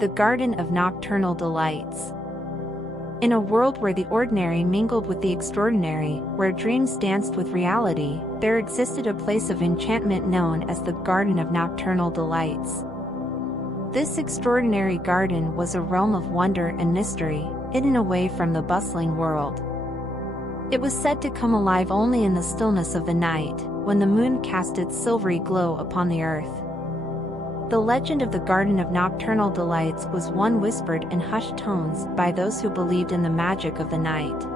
The Garden of Nocturnal Delights. In a world where the ordinary mingled with the extraordinary, where dreams danced with reality, there existed a place of enchantment known as the Garden of Nocturnal Delights. This extraordinary garden was a realm of wonder and mystery, hidden away from the bustling world. It was said to come alive only in the stillness of the night, when the moon cast its silvery glow upon the earth. The legend of the Garden of Nocturnal Delights was one whispered in hushed tones by those who believed in the magic of the night.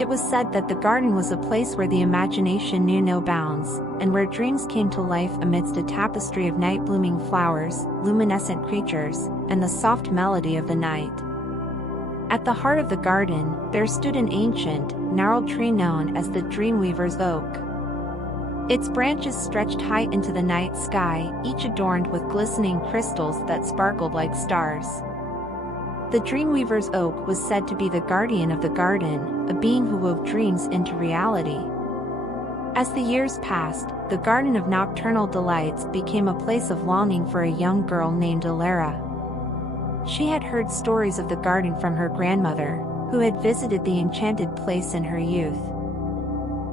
It was said that the garden was a place where the imagination knew no bounds, and where dreams came to life amidst a tapestry of night-blooming flowers, luminescent creatures, and the soft melody of the night. At the heart of the garden, there stood an ancient, gnarled tree known as the Dreamweaver's Oak. Its branches stretched high into the night sky, each adorned with glistening crystals that sparkled like stars. The Dreamweaver's Oak was said to be the guardian of the garden, a being who wove dreams into reality. As the years passed, the Garden of Nocturnal Delights became a place of longing for a young girl named Allure. She had heard stories of the garden from her grandmother, who had visited the enchanted place in her youth.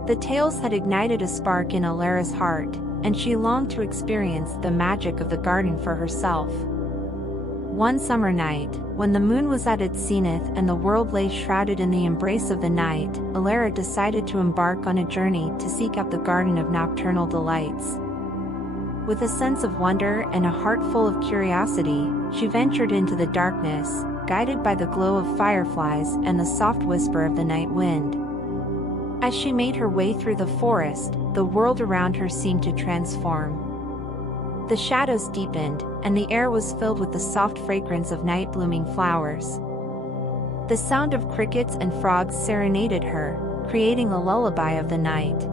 The tales had ignited a spark in Allure's heart, and she longed to experience the magic of the garden for herself. One summer night, when the moon was at its zenith and the world lay shrouded in the embrace of the night, Allure decided to embark on a journey to seek out the Garden of Nocturnal Delights. With a sense of wonder and a heart full of curiosity, she ventured into the darkness, guided by the glow of fireflies and the soft whisper of the night wind. As she made her way through the forest, the world around her seemed to transform. The shadows deepened, and the air was filled with the soft fragrance of night-blooming flowers. The sound of crickets and frogs serenaded her, creating a lullaby of the night.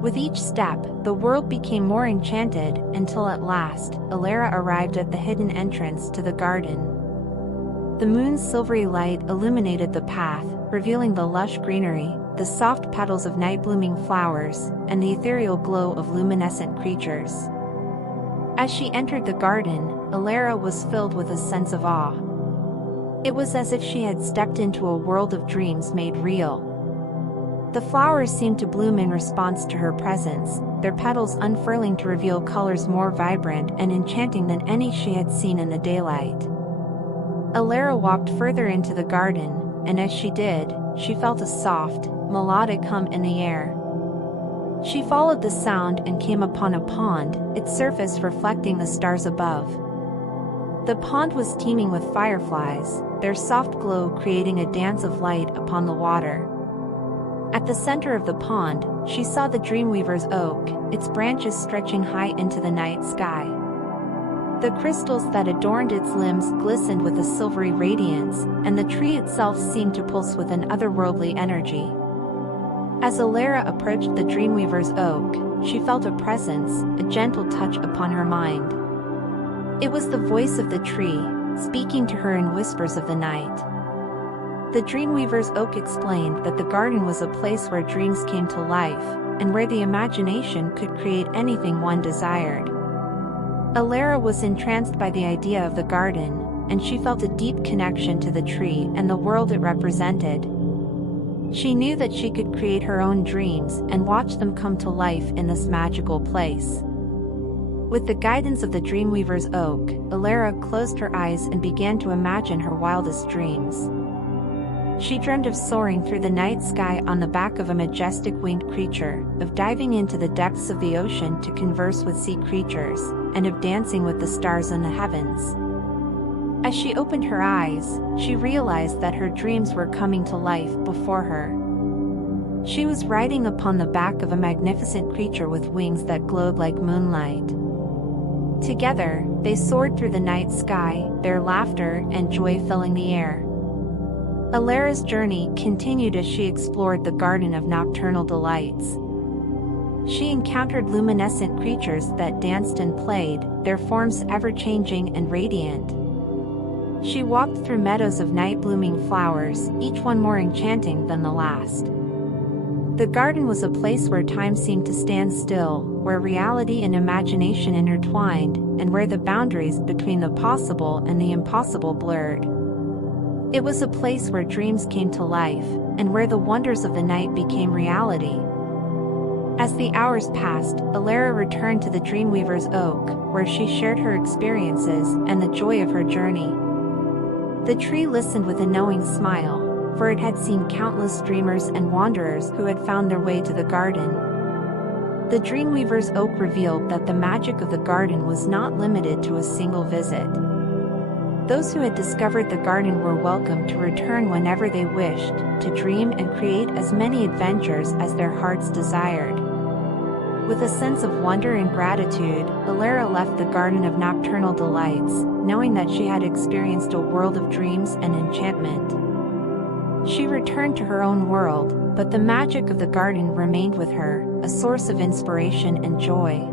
With each step, the world became more enchanted, until at last, Allure arrived at the hidden entrance to the garden. The moon's silvery light illuminated the path, revealing the lush greenery, the soft petals of night-blooming flowers, and the ethereal glow of luminescent creatures. As she entered the garden, Allure was filled with a sense of awe. It was as if she had stepped into a world of dreams made real. The flowers seemed to bloom in response to her presence, their petals unfurling to reveal colors more vibrant and enchanting than any she had seen in the daylight. Allure walked further into the garden, and as she did, she felt a soft, melodic hum in the air. She followed the sound and came upon a pond, its surface reflecting the stars above. The pond was teeming with fireflies, their soft glow creating a dance of light upon the water. At the center of the pond, she saw the Dreamweaver's Oak, its branches stretching high into the night sky. The crystals that adorned its limbs glistened with a silvery radiance, and the tree itself seemed to pulse with an otherworldly energy. As Allure approached the Dreamweaver's Oak, she felt a presence, a gentle touch upon her mind. It was the voice of the tree, speaking to her in whispers of the night. The Dreamweaver's Oak explained that the garden was a place where dreams came to life, and where the imagination could create anything one desired. Allure was entranced by the idea of the garden, and she felt a deep connection to the tree and the world it represented. She knew that she could create her own dreams and watch them come to life in this magical place. With the guidance of the Dreamweaver's Oak, Allure closed her eyes and began to imagine her wildest dreams. She dreamed of soaring through the night sky on the back of a majestic winged creature, of diving into the depths of the ocean to converse with sea creatures, and of dancing with the stars in the heavens. As she opened her eyes, she realized that her dreams were coming to life before her. She was riding upon the back of a magnificent creature with wings that glowed like moonlight. Together, they soared through the night sky, their laughter and joy filling the air. Allure's journey continued as she explored the Garden of Nocturnal Delights. She encountered luminescent creatures that danced and played, their forms ever-changing and radiant. She walked through meadows of night-blooming flowers, each one more enchanting than the last. The garden was a place where time seemed to stand still, where reality and imagination intertwined, and where the boundaries between the possible and the impossible blurred. It was a place where dreams came to life, and where the wonders of the night became reality. As the hours passed, Allure returned to the Dreamweaver's Oak, where she shared her experiences and the joy of her journey. The tree listened with a knowing smile, for it had seen countless dreamers and wanderers who had found their way to the garden. The Dreamweaver's Oak revealed that the magic of the garden was not limited to a single visit. Those who had discovered the garden were welcome to return whenever they wished, to dream and create as many adventures as their hearts desired. With a sense of wonder and gratitude, Allure left the Garden of Nocturnal Delights, knowing that she had experienced a world of dreams and enchantment. She returned to her own world, but the magic of the garden remained with her, a source of inspiration and joy.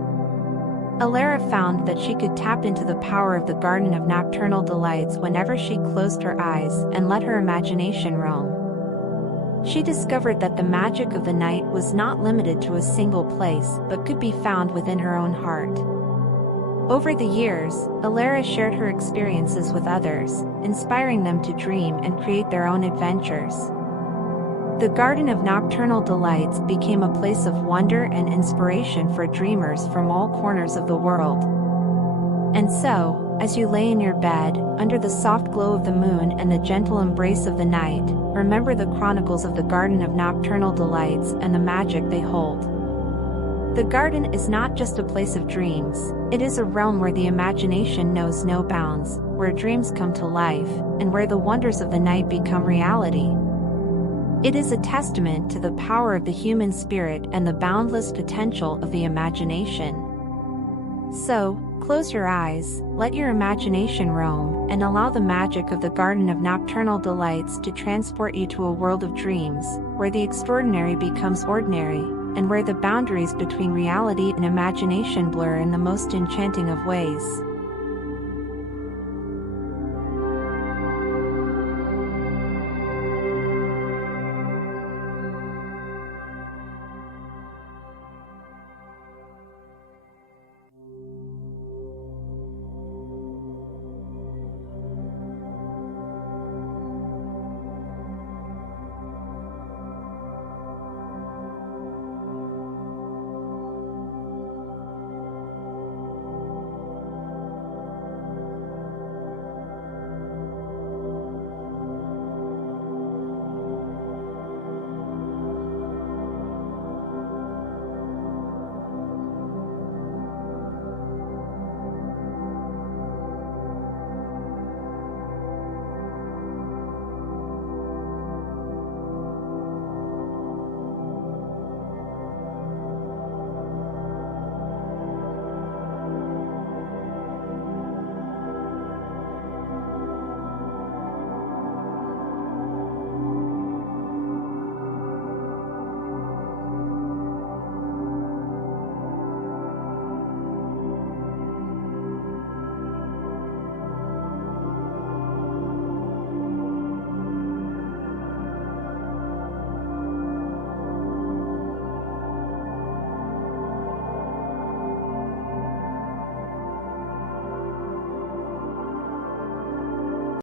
Allure found that she could tap into the power of the Garden of Nocturnal Delights whenever she closed her eyes and let her imagination roam. She discovered that the magic of the night was not limited to a single place but could be found within her own heart. Over the years, Allure shared her experiences with others, inspiring them to dream and create their own adventures. The Garden of Nocturnal Delights became a place of wonder and inspiration for dreamers from all corners of the world. And so, as you lay in your bed, under the soft glow of the moon and the gentle embrace of the night, remember the chronicles of the Garden of Nocturnal Delights and the magic they hold. The garden is not just a place of dreams, it is a realm where the imagination knows no bounds, where dreams come to life, and where the wonders of the night become reality. It is a testament to the power of the human spirit and the boundless potential of the imagination. So, close your eyes, let your imagination roam, and allow the magic of the Garden of Nocturnal Delights to transport you to a world of dreams, where the extraordinary becomes ordinary, and where the boundaries between reality and imagination blur in the most enchanting of ways.